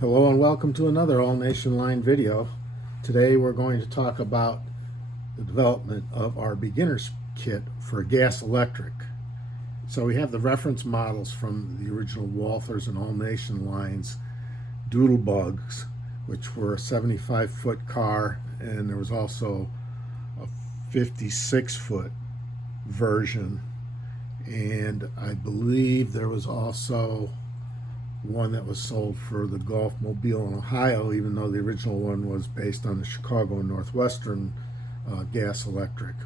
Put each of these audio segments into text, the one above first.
Hello and welcome to another All Nation Line video. Today we're going to talk about the development of our beginner's kit for gas electric. So we have the reference models from the original Walthers and All Nation Lines Doodlebugs, which were a 75-foot car, and there was also a 56-foot version, and I believe there was also one that was sold for the Golf Mobile in Ohio, even though the original one was based on the Chicago Northwestern gas electric.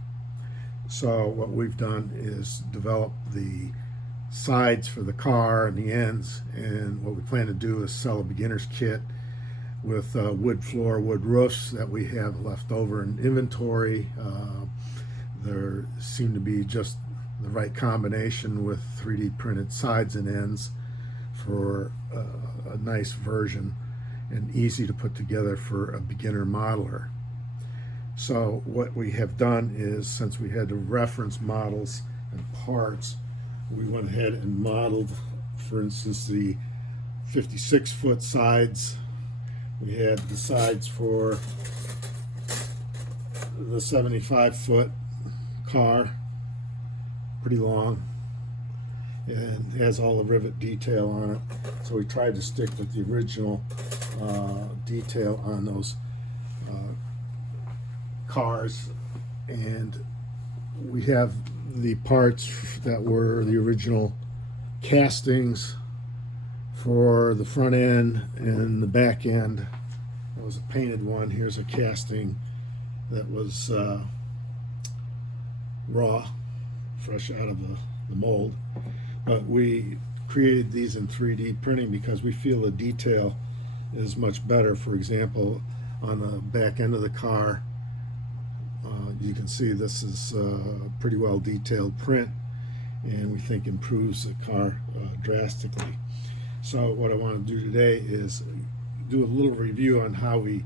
So what we've done is develop the sides for the car and the ends, and what we plan to do is sell a beginner's kit with wood floor, wood roofs that we have left over in inventory. There seem to be just the right combination with 3D printed sides and ends for a nice version and easy to put together for a beginner modeler. So what we have done is, since we had the reference models and parts, we went ahead and modeled, for instance, the 56-foot sides. We had the sides for the 75-foot car, pretty long, and has all the rivet detail on it. So we tried to stick with the original detail on those cars, and we have the parts that were the original castings for the front end and the back end. That was a painted one. Here's a casting that was raw, fresh out of the mold. But we created these in 3D printing because we feel the detail is much better. For example, on the back end of the car, you can see this is a pretty well detailed print, and we think improves the car drastically. So what I want to do today is do a little review on how we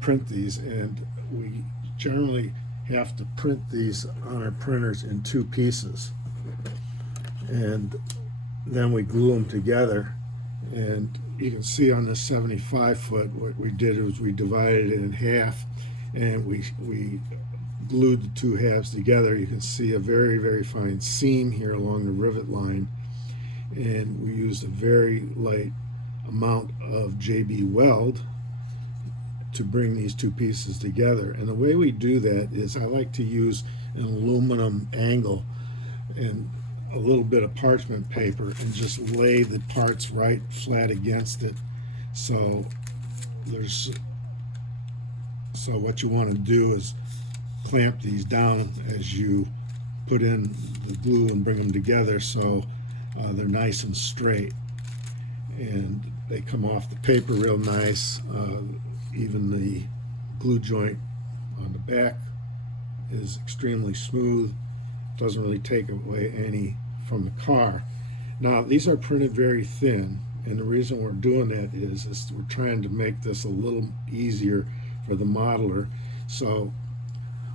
print these, and we generally have to print these on our printers in two pieces, and then we glue them together. And you can see on this 75-foot, what we did was we divided it in half, and we glued the two halves together. You can see a very, very fine seam here along the rivet line, and we used a very light amount of JB weld to bring these two pieces together. And the way we do that is I like to use an aluminum angle and a little bit of parchment paper and just lay the parts right flat against it. So what you want to do is clamp these down as you put in the glue and bring them together, so they're nice and straight, and they come off the paper real nice. Even the glue joint on the back is extremely smooth, doesn't really take away any from the car. Now these are printed very thin, and the reason we're doing that is we're trying to make this a little easier for the modeler. So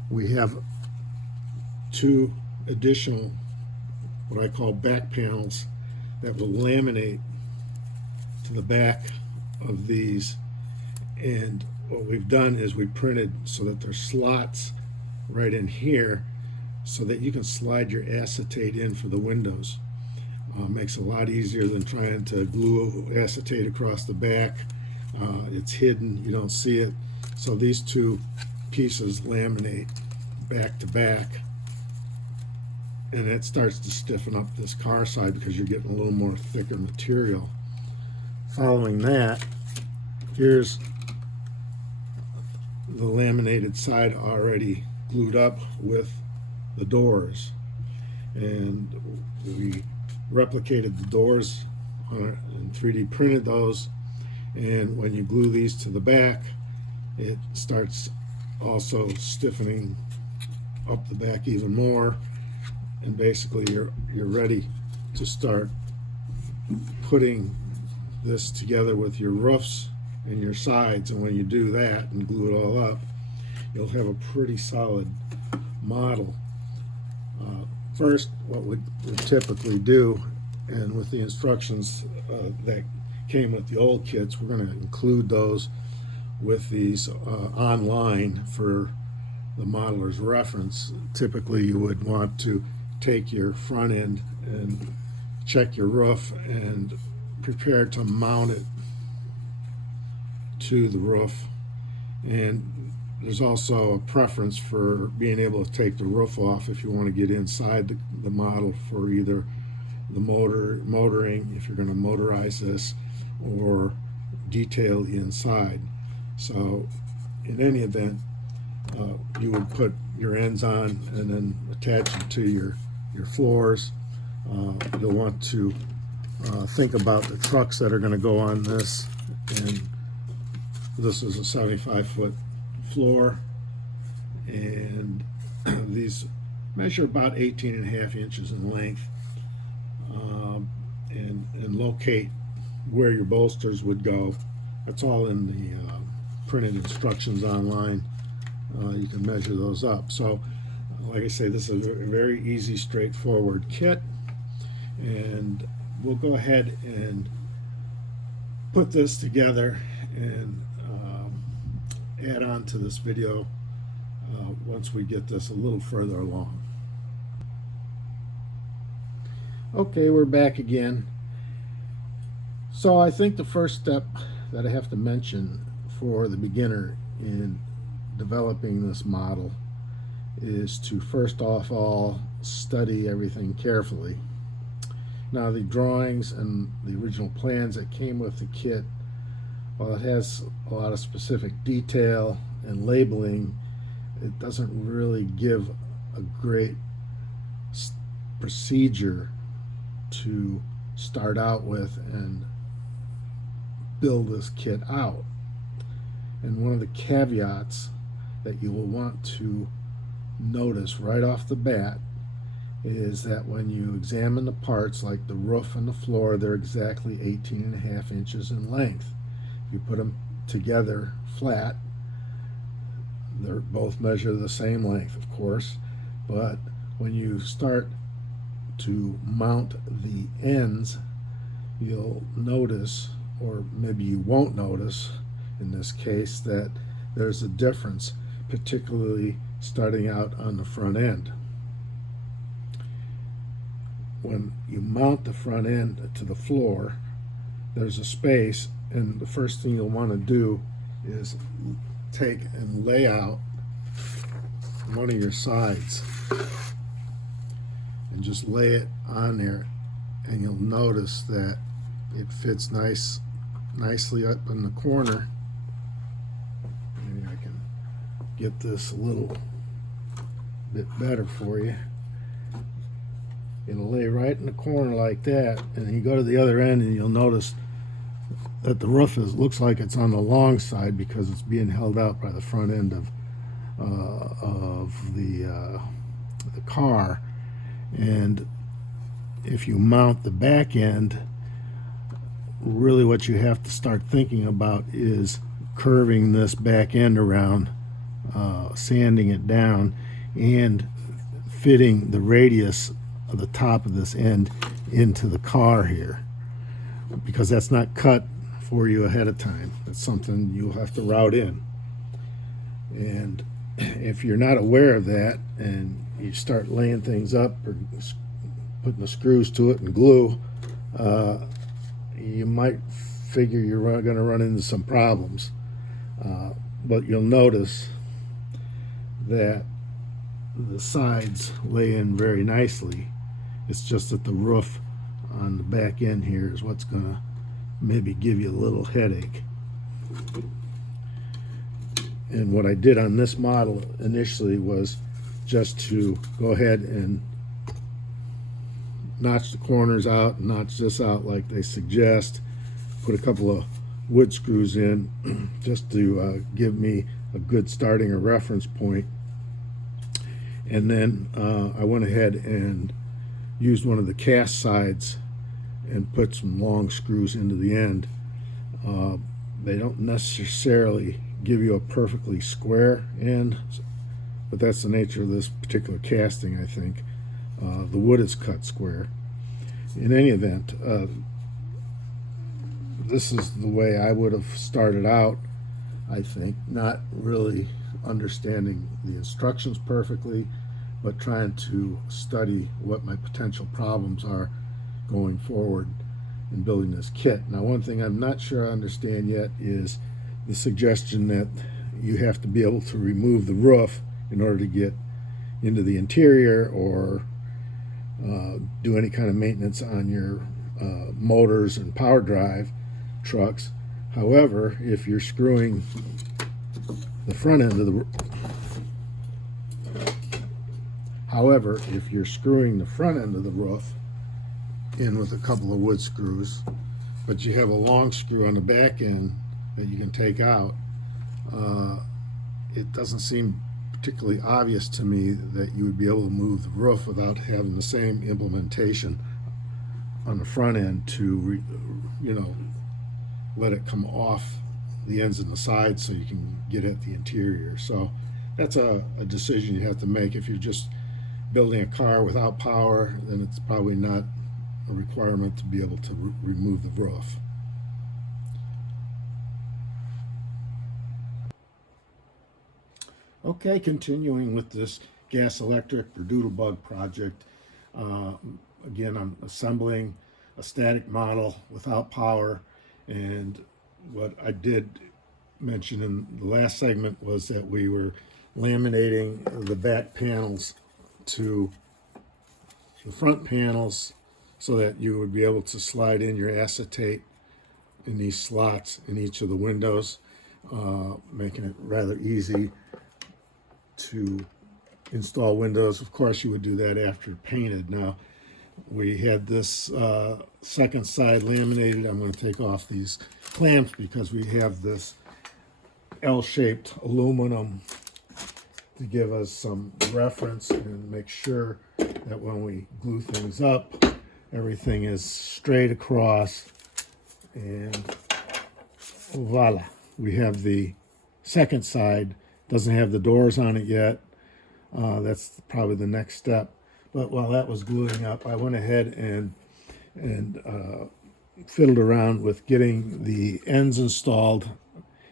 we have two additional, what I call back panels, that will laminate to the back of these. And what we've done is we printed so that there's slots right in here so that you can slide your acetate in for the windows. Makes it a lot easier than trying to glue acetate across the back. It's hidden, you don't see it. So these two pieces laminate back to back, and it starts to stiffen up this car side because you're getting a little more thicker material. Following that, here's the laminated side already glued up with the doors, and we replicated the doors and 3D printed those. And when you glue these to the back, it starts also stiffening up the back even more, and basically you're ready to start putting this together with your roofs and your sides. And when you do that and glue it all up, you'll have a pretty solid model. First, what we typically do, and with the instructions that came with the old kits. We're going to include those with these online for the modeler's reference. Typically you would want to take your front end and check your roof and prepare to mount it to the roof. And there's also a preference for being able to take the roof off if you want to get inside the model for either the motoring, if you're going to motorize this, or detail the inside. So in any event, you would put your ends on and then attach them to your floors. You'll want to think about the trucks that are going to go on this, and this is a 75-foot floor, and these measure about 18.5 inches in length, and locate where your bolsters would go. That's all in the printed instructions online. You can measure those up. So like I say, this is a very easy, straightforward kit, and we'll go ahead and put this together and add on to this video once we get this a little further along. Okay, we're back again. So I think the first step that I have to mention for the beginner in developing this model is to first off all study everything carefully. Now the drawings and the original plans that came with the kit, while it has a lot of specific detail and labeling, it doesn't really give a great procedure to start out with and build this kit out. And one of the caveats that you will want to notice right off the bat is that when you examine the parts, like the roof and the floor, they're exactly 18.5 inches in length. If you put them together flat, they both measure the same length, of course, but when you start to mount the ends, you'll notice, or maybe you won't notice in this case, that there's a difference, particularly starting out on the front end. When you mount the front end to the floor, there's a space, and the first thing you'll want to do is take and lay out one of your sides and just lay it on there, and you'll notice that it fits nicely up in the corner. Maybe I can get this a little bit better for you. It'll lay right in the corner like that, and then you go to the other end and you'll notice that the roof looks like it's on the long side because it's being held out by the front end of the car. And if you mount the back end, really what you have to start thinking about is curving this back end around, sanding it down, and fitting the radius of the top of this end into the car here, because that's not cut for you ahead of time. That's something you'll have to route in. And if you're not aware of that and you start laying things up or putting the screws to it and glue, you might figure you're going to run into some problems. But you'll notice that the sides lay in very nicely. It's just that the roof on the back end here is what's going to maybe give you a little headache. And what I did on this model initially was just to go ahead and notch the corners out, notch this out like they suggest, put a couple of wood screws in just to give me a good starting or reference point. And then I went ahead and used one of the cast sides and put some long screws into the end. They don't necessarily give you a perfectly square end, but that's the nature of this particular casting, I think. The wood is cut square. In any event, this is the way I would have started out, I think, not really understanding the instructions perfectly, but trying to study what my potential problems are going forward in building this kit. Now, one thing I'm not sure I understand yet is the suggestion that you have to be able to remove the roof in order to get into the interior or do any kind of maintenance on your motors and power drive trucks. However, if you're screwing the front end of the roof in with a couple of wood screws, but you have a long screw on the back end that you can take out, it doesn't seem particularly obvious to me that you would be able to move the roof without having the same implementation on the front end to, let it come off the ends and the sides so you can get at the interior. So that's a decision you have to make. If you're just building a car without power, then it's probably not a requirement to be able to remove the roof. Okay, continuing with this gas electric or Doodlebug project. Again, I'm assembling a static model without power, and what I did mention in the last segment was that we were laminating the back panels to the front panels so that you would be able to slide in your acetate in these slots in each of the windows, making it rather easy to install windows. Of course, you would do that after painted. Now, we had this second side laminated. I'm going to take off these clamps because we have this L-shaped aluminum to give us some reference and make sure that when we glue things up, everything is straight across. And voila, we have the second side. Doesn't have the doors on it yet. That's probably the next step. But while that was gluing up, I went ahead and fiddled around with getting the ends installed.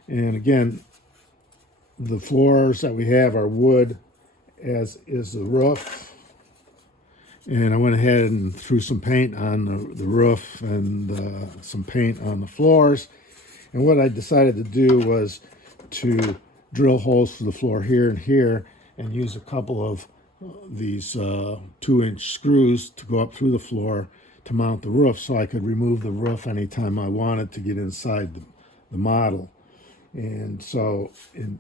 And again, the floors that we have are wood, as is the roof. And I went ahead and threw some paint on the roof and some paint on the floors. And what I decided to do was to drill holes for the floor here and here and use a couple of these 2-inch screws to go up through the floor to mount the roof, so I could remove the roof anytime I wanted to get inside the model. And so in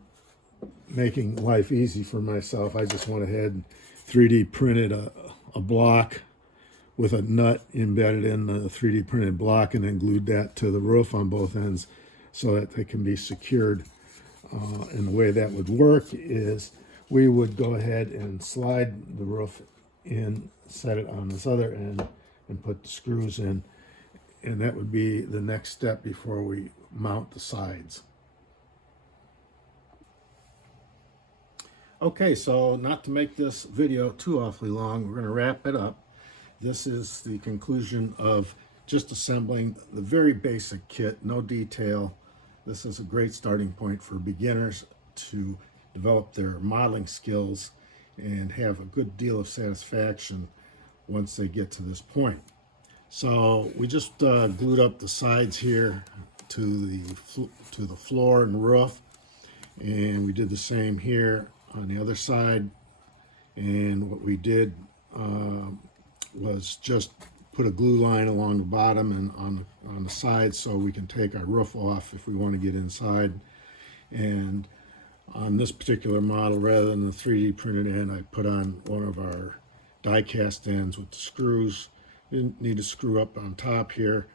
making life easy for myself, I just went ahead and 3D printed a block with a nut embedded in the 3D printed block and then glued that to the roof on both ends so that they can be secured. And the way that would work is we would go ahead and slide the roof in, set it on this other end, and put the screws in. And that would be the next step before we mount the sides. Okay, so not to make this video too awfully long, we're going to wrap it up. This is the conclusion of just assembling the very basic kit, no detail. This is a great starting point for beginners to develop their modeling skills and have a good deal of satisfaction once they get to this point. So we just glued up the sides here to the floor and roof, and we did the same here on the other side. And what we did was just put a glue line along the bottom and on the sides so we can take our roof off if we want to get inside. And on this particular model, rather than the 3D printed end, I put on one of our die cast ends with the screws. Didn't need to screw up on top here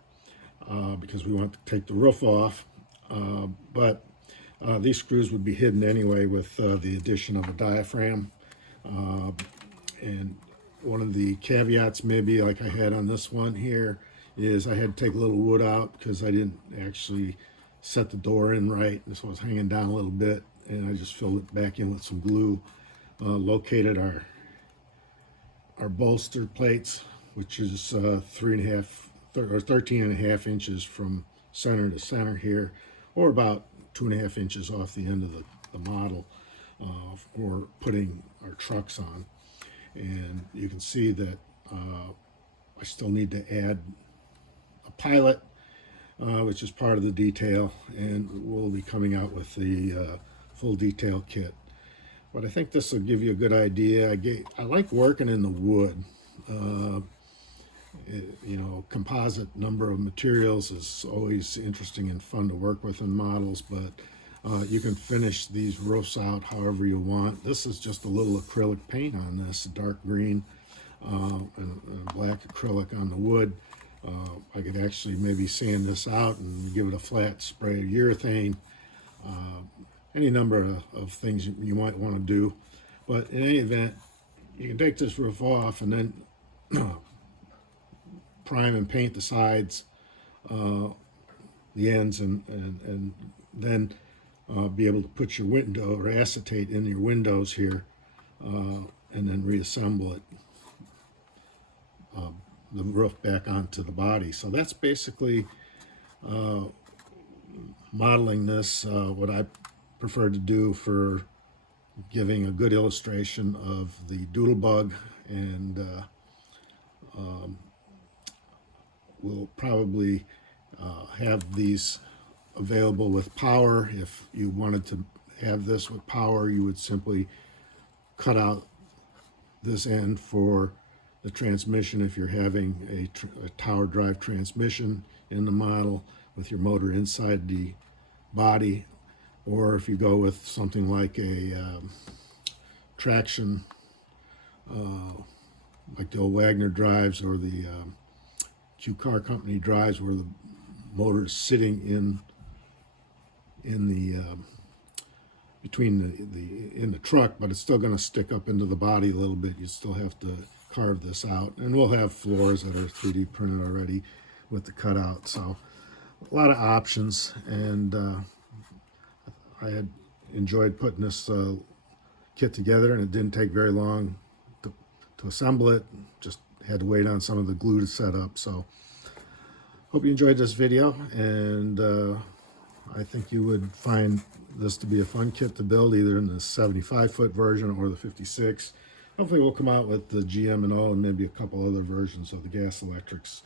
because we want to take the roof off. But these screws would be hidden anyway with the addition of a diaphragm. And one of the caveats, maybe like I had on this one here, is I had to take a little wood out because I didn't actually set the door in right. This was hanging down a little bit, and I just filled it back in with some glue. Located our bolster plates, which is 13.5 inches from center to center here, or about 2.5 inches off the end of the model for putting our trucks on. And you can see that I still need to add a pilot, which is part of the detail, and we'll be coming out with the full detail kit. But I think this will give you a good idea. I like working in the wood. You know, composite number of materials is always interesting and fun to work with in models, but you can finish these roofs out however you want. This is just a little acrylic paint on this, dark green and black acrylic on the wood. I could actually maybe sand this out and give it a flat spray of urethane. Any number of things you might want to do. But in any event, you can take this roof off and then prime and paint the sides, the ends, and then be able to put your window or acetate in your windows here, and then reassemble it, the roof back onto the body. So that's basically modeling this, what I prefer to do for giving a good illustration of the Doodlebug, and we'll probably have these available with power. If you wanted to have this with power, you would simply cut out this end for the transmission if you're having a tower drive transmission in the model with your motor inside the body, or if you go with something like a traction, like the old Wagner drives or the Q Car Company drives, where the motor is sitting in the in the truck, but it's still going to stick up into the body a little bit. You still have to carve this out, and we'll have floors that are 3D printed already with the cutout. So a lot of options, and I had enjoyed putting this kit together, and it didn't take very long to assemble it. Just had to wait on some of the glue to set up. So hope you enjoyed this video, and I think you would find this to be a fun kit to build, either in the 75-foot version or the 56. Hopefully we'll come out with the GM&O and maybe a couple other versions of the gas electrics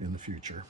in the future.